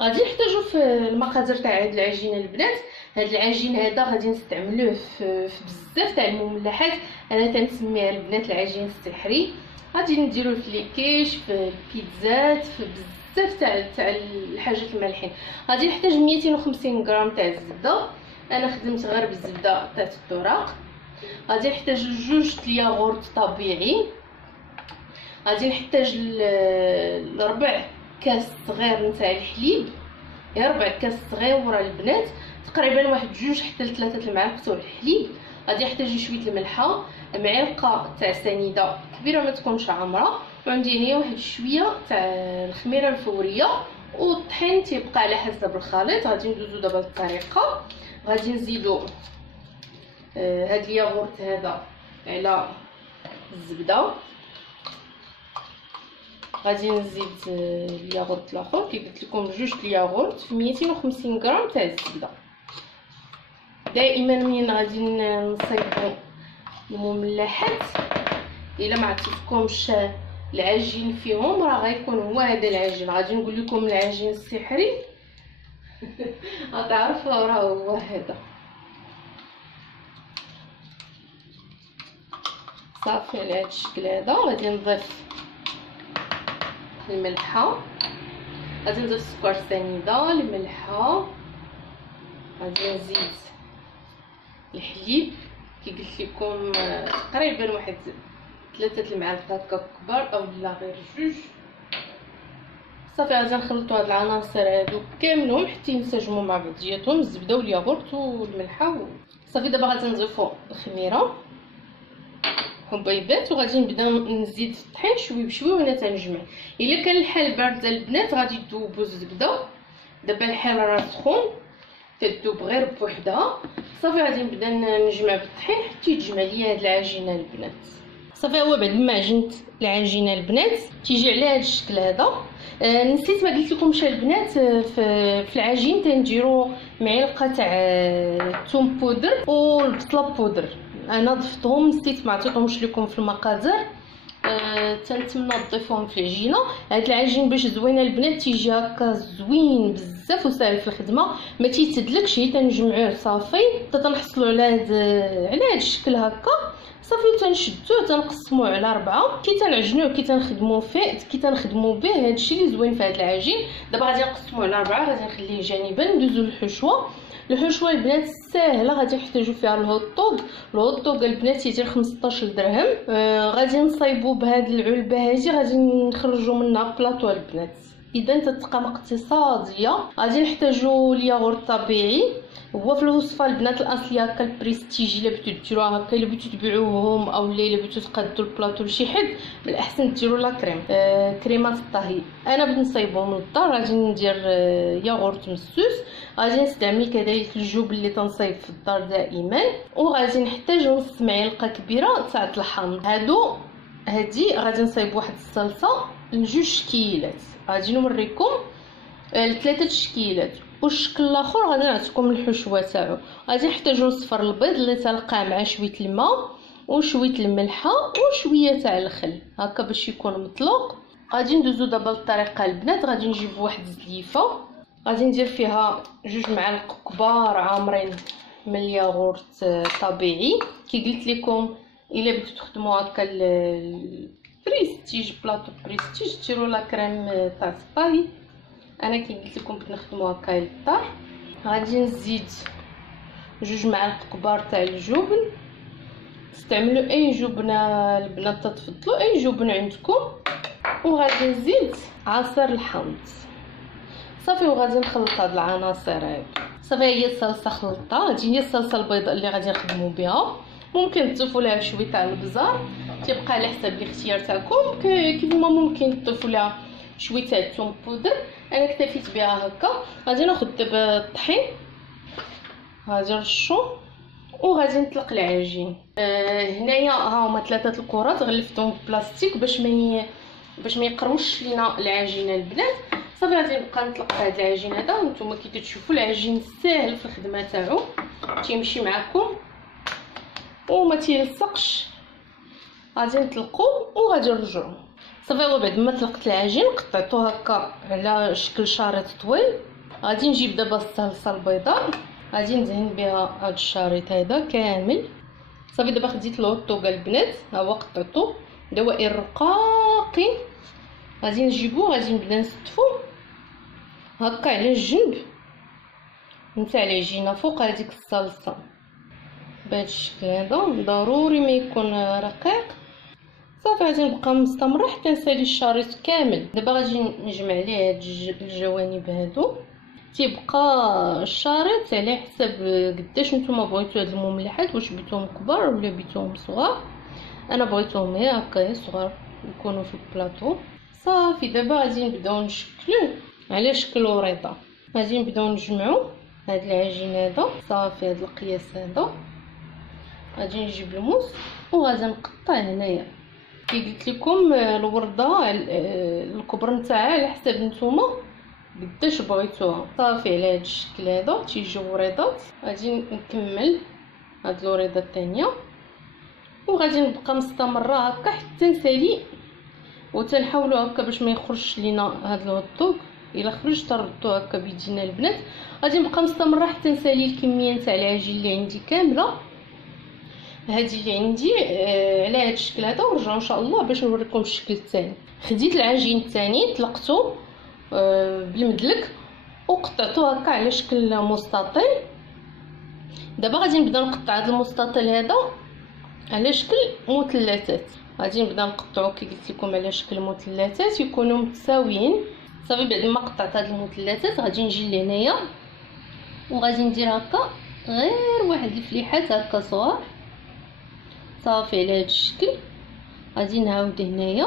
غادي نحتاجو في المقادير تاع هاد العجينه البنات. هاد العجين هذا غادي نستعملوه في بزاف تاع المملحات. انا تنسميها البنات العجين السحري. غادي نديروه في لي كيش، في البيتزات، في بزاف تاع الحاجات المالحين. غادي نحتاج 250 غرام تاع الزبده. انا خدمت غير بالزبده تاع الدراق. غادي نحتاج جوج الياغورت طبيعي. غادي نحتاج ربع كاس صغير نتاع الحليب، ربع كاس صغيره البنات، تقريبا واحد 2 حتى ل 3 المعالق تاع الحليب. غادي نحتاج شويه الملحه، معلقه تاع سنيده كبيره ما تكونش عامره، وعندي هنا واحد شويه تاع الخميره الفوريه، والطحين تيبقى على حسب الخليط. غادي ندوزو دابا الطريقه. غادي نزيدو هاد الياغورت هذا على الزبده. غادي نزيد الياغورت الاخر كي قلت لكم جوج الياغورت في 250 غرام تاع الزبده. دائما من غادي نصايبوا المملحات الا ما عطيتكمش العجين فيهم راه غيكون هو هذا العجين. غادي نقول لكم العجين السحري غتعرفوا راه هو هذا. صافي على هذا الشكل هذا. غادي نضيف الملحه، غادي نضيف السكر سنيده، الملحه، غادي نزيد الحليب كي قلت لكم تقريبا واحد 3 المعالق هكا كبار او لا غير 2. صافي غادي نخلطوا هاد العناصر هادو كاملهم حتى ينسجموا مع بعضياتهم، الزبده والياغورت والملحه صافي. دابا غادي نضيفوا الخميره حبيبات، وغادي نبدا نزيد في الطحين شوي بشوي وانا تنجمع. الا كان الحال بارد البنات غادي تذوبوا الزبده. دابا الحال راه سخون تذوب غير بوحدها. صافي غادي نبدا نجمع بالطحين حتى يتجمع ليا هاد العجينه البنات. صافي هو بعد ما عجنت العجينه البنات تيجي على هاد الشكل هذا. نسيت ما قلت لكمش البنات في العجين تنديروا معلقه تاع الثوم بودر والبصله بودر. انا ضفتهم، نسيت ما عطيتهمش لكم في المقادير. تنتمنى تضيفوهم في العجينه. هاد العجين باش زوينه البنات تيجي هكا زوين بزاف وسهل في الخدمه، ما تيتدلكش. هي تنجمعوه صافي حتى تنحصلوا على هاد الشكل هكا. صافي تنشدوه تنقسموه على 4 كي تنعجنوه كي تنخدموا فيه كي تنخدموا به. هادشي اللي زوين في هاد العجين. دابا غادي نقسموه على 4، غادي نخليه جانبا. ندوزو للحشوه. الحشوه البنات ساهله، غادي نحتاجو فيها الهوت دوغ البنات يدير 15 درهم. غادي نصايبو بهاد العلبه هذه، غادي نخرجوا منها بلاطو البنات. اذا تتقام اقتصاديه. غادي نحتاجو الياغورت طبيعي، هو في الوصفه البنات الاصليه هكا البريستيج. الا بغيتو ديروها هكا، الا بغيتو تبيعوهم او الا بغيتو تقادو البلاطو لشي حد، من الاحسن ديروا لا كريم كريمه الطهي. انا بغيت نصايبهم من الدار. غادي ندير ياغورت مسوس. غادي نستعمل كذلك الجبن اللي تنصايب في الدار دائما. وغادي نحتاج نص معلقه كبيره تاع الحامض. هادي غادي نصايب واحد الصلصه ل2 شكيلات. غادي نوريكم ل3 تشكيلات، والشكل الاخر غادي نعطيكم الحشوه تاعو. غادي نحتاجو صفر البيض اللي تلقاه مع شويه الماء وشويه الملحه وشويه تاع الخل هكا باش يكون مطلوق. غادي ندوزو دابا للطريقه البنات. غادي نجيب واحد الزليفه، غادي ندير فيها 2 معالق كبار عامرين من الياغورت طبيعي. كي قلت لكم الا بغيتو تخدموا هكا البريستيج بلاطو بريستيج ديروا لا كريم تاع الطهي. انا كي قلت لكم بغيت نخدمو هكا للدار. غادي نزيد 2 معالق كبار تاع الجبن. استعملوا اي جبنه البنات تفضلوا، اي جبن عندكم. وغادي نزيد عصير الحامض. صافي وغادي نخلط هاد العناصر هادو. صافي هي الصلصه خلطتها. هادي هي الصلصه البيضاء اللي غادي نخدموا بها. ممكن تضيفوا لها شويه تاع البزار، تيبقى على حسب الاختيار تاعكم. كيفما ممكن تضيفوا لها شويه تاع الثوم بودر. انا اكتفيت بها هكا. غادي ناخذ دابا الطحين، غادي نرشو وغادي نطلق العجين. هنايا ها هما 3 الكرات غلفتهم بلاستيك باش ما يقروش لينا العجينه البنات. صافي غادي نبقى نطلق هذا العجين هذا. نتوما كي تشوفوا العجين ساهل في الخدمه تاعو، تيمشي معكم وما تيلصقش. غادي نطلقو وغادي نرجعو. صافي هو بعد ما طلقت العجين قطعته هكا على شكل شريط طويل. غادي نجيب دابا الصلصه البيضاء، غادي ندهن بها هاد الشريط هذا كامل. صافي دابا خديت الهوطوغ البنات، ها هو قطعته دوائر رقاقين. غادي نجيبو غادي نبدا نستفو هكا على الجنب نتاع العجينه فوق هذيك الصلصه بهذا الشكل هذا. ضروري ما يكون رقيق. صافي غادي نبقى مستمره حتى نسالي الشريط كامل. دابا غادي نجمع ليه هاد الجوانب هادو. تيبقى الشريط على حسب قداش نتوما بغيتو هاد المملحات، واش بيتوهم كبار ولا بيتوهم صغار. انا بغيتهم هكا صغار يكونوا في البلاطو. صافي دابا غادي نبداو نشكلوه على شكل وريضه. غادي نبداو نجمعوا هاد العجين هذا صافي هاد القياس هذا. غادي نجيب الموس وغادي نقطع هنايا كي قلت لكم الورده الكبر نتاعها على حسب نتوما قداش بغيتوها. صافي على هاد الشكل هذا تيجيو وريضات. غادي نكمل هاد الوريضه الثانيه وغادي نبقى مستمره هكا حتى نسالي وتنحاولوا هكا باش ما يخرجش لينا هاد الهوطوغ. الا خرج تردو هكا بيدينا البنات. غادي نبقى مستمره حتى نسالي الكميه نتاع العجين اللي عندي كامله. هذه اللي عندي على هذا الشكل هذا، ونرجعوا ان شاء الله باش نوريكم الشكل الثاني. خديت العجين الثاني طلقته بالمدلك وقطعته هكا على شكل مستطيل. دابا غادي نبدا نقطع هذا المستطيل هذا على شكل مثلثات. غادي نبدا نقطعو كي قلت لكم على شكل مثلثات يكونوا متساويين. صافي بعد ما قطعت هاد المثلثات غادي نجي لهنايا وغادي ندير هكا غير واحد الفليحات هكا صغار. صافي على هاد الشكل غادي نعاود هنايا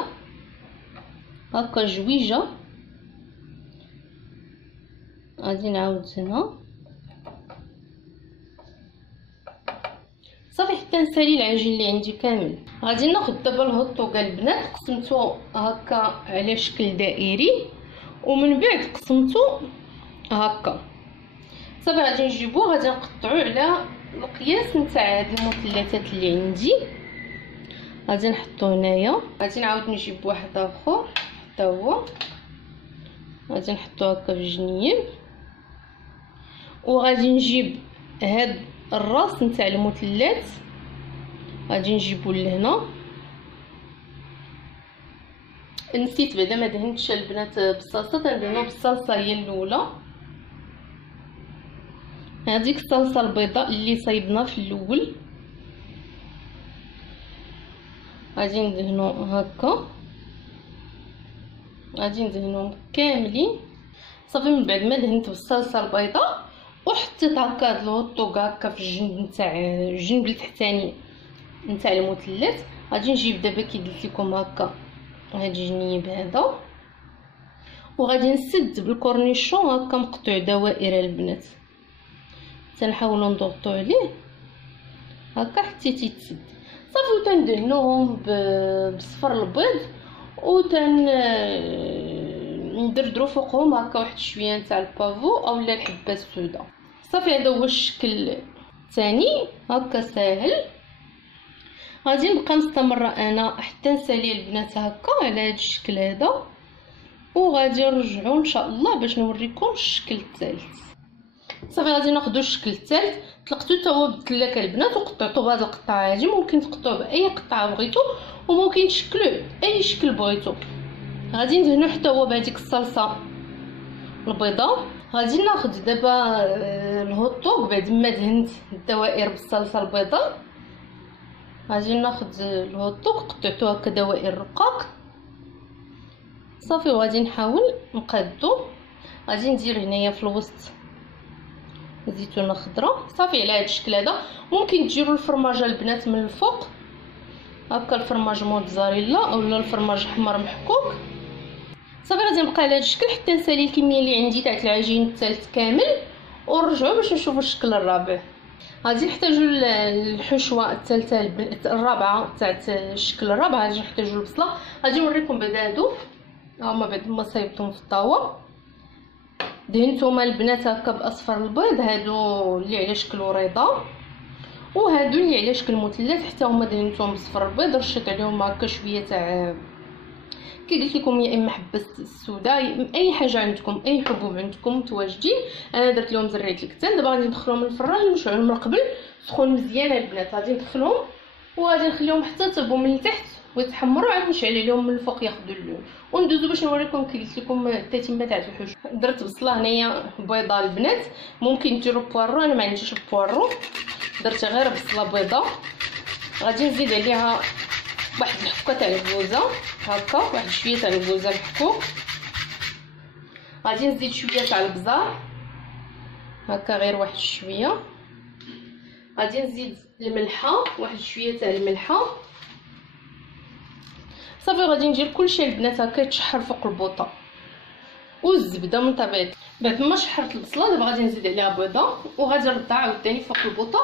هكا جويجه. غادي نعاود هنا صافي حتى نسالي العجين اللي عندي كامل. غادي ناخذ دابا الهوطوغ البنات قسمته هكا على شكل دائري ومن بعد قسمته هكا. صافي غادي نجيبوه غادي نقطعو على القياس نتاع هاد المثلثات اللي عندي. غادي نحطو هنايا. غادي نعاود نجيب واحد اخر حتى هو غادي نحطو هكا في الجنيب. وغادي نجيب هاد الراس نتاع المثلث غادي نجيبو لهنا. نسيت بعدا ما دهنتش البنات بالصلصه، تندهنو بالصلصه هي الاولى. هذيك الصلصه البيضاء اللي صايبنا في الاول غادي ندهنو هكا. غادي ندهنوهم كاملين. صافي من بعد ما دهنت بالصلصه البيضاء وحطيت هكا هاد الهوطوغ هكا في الجنب نتاع الجنب التحتاني نتاع المثلث. غادي نجيب دابا كي قلت لكم هكا هاد الجنيب هذا وغادي نسد بالكورنيشون هكا مقطوع دوائر البنات. تنحاولوا نضغطو عليه هكا حتى تيتسد. صافي وتندهنوهم بالصفر البيض ندردرو فوقهم هكا واحد شويه نتاع البافو اولا الحبات السوداء. صافي هذا هو الشكل الثاني هكا ساهل. غادي نبقى مستمره انا حتى نسالي البنات هكا على هذا الشكل هذا وغادي نرجعوا ان شاء الله باش نوريكم الشكل الثالث. صافي غادي ناخذ الشكل الثالث طلقتو حتى هو بالثلاثه البنات وقطعتو بهذا القطعه هذه. ممكن تقطعوا باي قطعه بغيتو وممكن تشكلوه باي شكل بغيتو. غادي ندهنو حتى هو بهذيك الصلصه البيضاء. غادي ناخذ دابا الهوطوغ بعد ما دهنت الدوائر بالصلصه البيضاء. غادي ناخذ الهوطوغ قطعتو هكا دوائر رقاق. صافي وغادي نحاول نقادو. غادي ندير هنايا في الوسط زيتونه خضراء. صافي على هذا الشكل هذا. ممكن ديروا الفرماج البنات من الفوق هكا الفرماج موتزاريلا اولا الفرماج حمر محكوك. صافي غادي نبقى على هذا الشكل حتى نسالي الكميه اللي عندي تاع العجين الثالث كامل ونرجعوا باش نشوفوا الشكل الرابع. غادي نحتاجوا الحشوه الثالثه الرابعه تاع الشكل الرابع. غادي نحتاجوا البصله. غادي نوريكم بعد هادو هما بعد ما صايبتهم في الطاوه. دهنتهم البنات هكا باصفر البيض هادو اللي على شكل وريضه وهادو اللي على شكل مثلث حتى هما دهنتهم باصفر البيض. رشيت عليهم هكا شويه تاع كي قلت لكم يا اما حبه السوداء يا اما اي حاجه عندكم، اي حبوب عندكم متواجدين. انا درت لهم زريت الكتان. دابا غادي ندخلهم للفران نشعل من قبل سخون مزيان البنات. غادي ندخلهم وغادي نخليهم حتى يطيبوا من التحت ويتحمروا، عاد نشعل عليهم من الفوق ياخذوا اللون وندوزو باش نوريكم كي قلت لكم التتمه تاع الحوش. درت بصله هنايا بيضاء البنات، ممكن ديروا بوارو، انا ما عنديش بوارو درت غير بصله بيضاء. غادي نزيد عليها واحد الحكه تاع الكوزه هكا، واحد شويه تاع الكوزه محكوك. غادي نزيد شويه تاع البزار هكا غير واحد شويه. غادي نزيد الملحه واحد شويه تاع الملحه. صافي غادي ندير كلشي البنات هكا يتشحر فوق البوطه والزبده من طبيعتها. بعد ما شحرت البصله دابا غادي نزيد عليها بيضه وغادي نردها عاوتاني فوق البوطه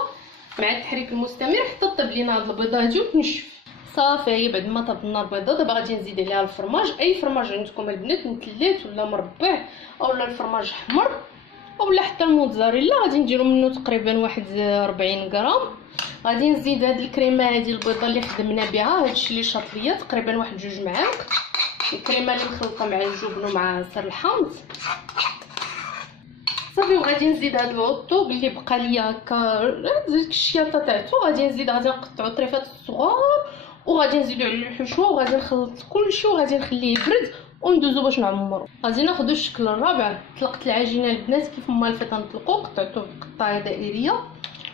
مع التحريك المستمر حتى طيب لينا هاد البيضه هادي وتنشف. صافي هي بعد ما طبنا البيضه دابا غادي نزيد عليها الفرماج. اي فرماج عندكم البنات مثلث ولا مربع اولا الفرماج احمر اولا حتى الموتزاريلا غادي نديرو منه تقريبا واحد 40 غرام. غادي نزيد هاد الكريمه هادي البيضه اللي خدمنا بها، هادشي اللي شاط ليا تقريبا واحد 2 معالق. الكريمه اللي مخلطه مع الجبن ومع عصير الحامض. صافي وغادي نزيد هاد الهوطوغ اللي بقى ليا هكا ديك الشياطه تاعتو، غادي نزيد غادي نقطعو طريفات الصغار وغادي نزيدو عليه الحشوه وغادي نخلط كلشي وغادي نخليه يبرد وندوزو باش نعمرو. غادي ناخذ الشكل الرابع. طلقت العجينه البنات كيف ما الفيت نطلقو، قطعتوه بقطايه دائريه،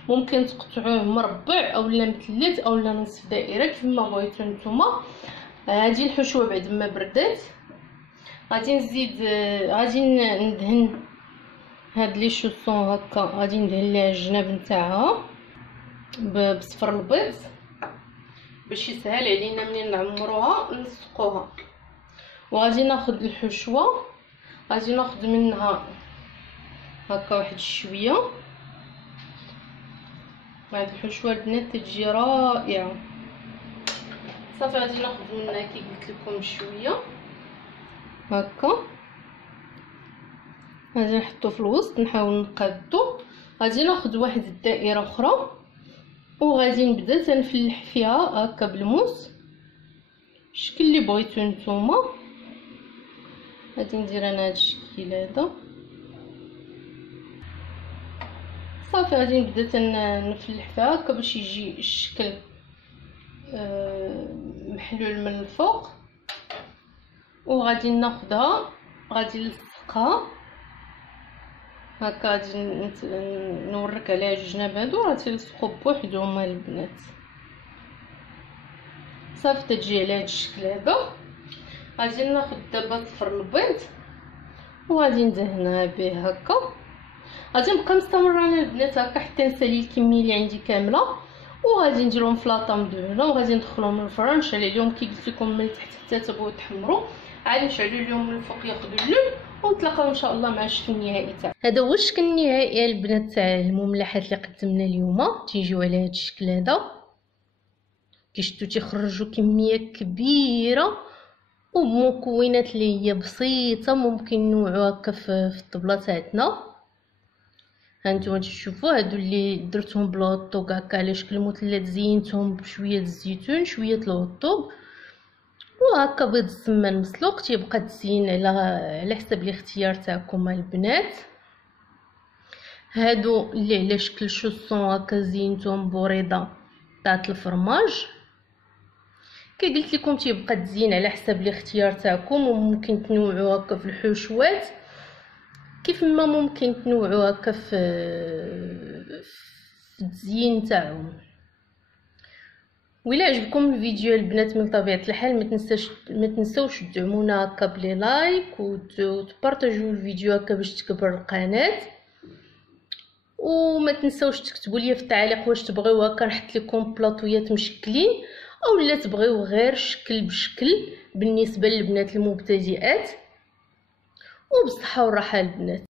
ممكن تقطعوه مربع اولا مثلث اولا نصف دائره كيف ما بغيتو نتوما. هذه الحشوه بعد ما بردات غادي نزيد غادي ندهن هاد لي شوسون هكا، غادي ندهن ليها الجناب نتاعها بصفر البيض باش يسهل علينا منين نعمروها نلصقوها. وغادي ناخذ الحشوه غادي ناخذ منها هكا واحد شويه. هاد الحشوه البنات تجي رائعه. صافي غادي ناخذ منها كي قلت لكم شويه هكا، غادي نحطو في الوسط نحاول نقادو. غادي ناخذ واحد الدائره اخرى وغادي نبدا تنفلح فيها هكا بالموس الشكل اللي بغيتو نتوما. غادي ندير انا هاد الشكل هذا. صافي غادي نبدا تنفلح فيها هكا باش يجي الشكل محلول من الفوق. وغادي ناخذها غادي نلصقها هكا. غادي نوريك عليها الجناب هادو راه تيلصقوا بوحدهم البنات. صافي تجي على هاد الشكل هذا. غادي ناخذ دابا صفر البيض وغادي ندهنها به هكا. غادي نبقى مستمره انا البنات هكا حتى نسالي الكميه اللي عندي كامله وغادي نديرهم في لاطه مدهونه وغادي ندخلهم للفران نشعل عليهم كي قلت لكم من التحت حتى تبغوا يتحمروا، عاد نشعلوا لهم من الفوق ياخذوا اللون ونتلاقاو ان شاء الله مع الشكل النهائي تاعو. هذا هو الشكل النهائي البنات تاع المملحات اللي قدمنا اليوم. تيجيو على هذا الشكل هذا كي شفتوا تيخرجوا كميه كبيره وبمكونات اللي هي بسيطه، ممكن نوعوا هكا في الطبله تاعتنا. هانتوما تشوفوا هادو اللي درتهم بالهوطوغ هكا على شكل مثلث، زينتهم بشويه الزيتون شويه الهوطوغ وهكا بيض السمان مسلوق. تيبقى تزين على حسب الاختيار تاعكم البنات. هادو اللي على شكل شوسون هكا زينتهم بوريضه تاع الفرماج. كي قلت لكم تيبقى تزين على حسب الاختيار تاعكم، وممكن تنوعوا هكا في الحشوات كيف ما ممكن تنوعوا هكا في التزيين تاعهم. وإلا عجبكم الفيديو البنات من طبيعه الحال ما تنسوش تدعمونا هكا بلي لايك وتبارطاجيو الفيديو هكا باش تكبر القناه. وما تنسوش تكتبوا لي في التعليق واش تبغيو هكا نحط لكم بلاطويات مشكلين او لا تبغيو غير شكل بشكل بالنسبه للبنات المبتدئات. وبالصحه والراحه البنات.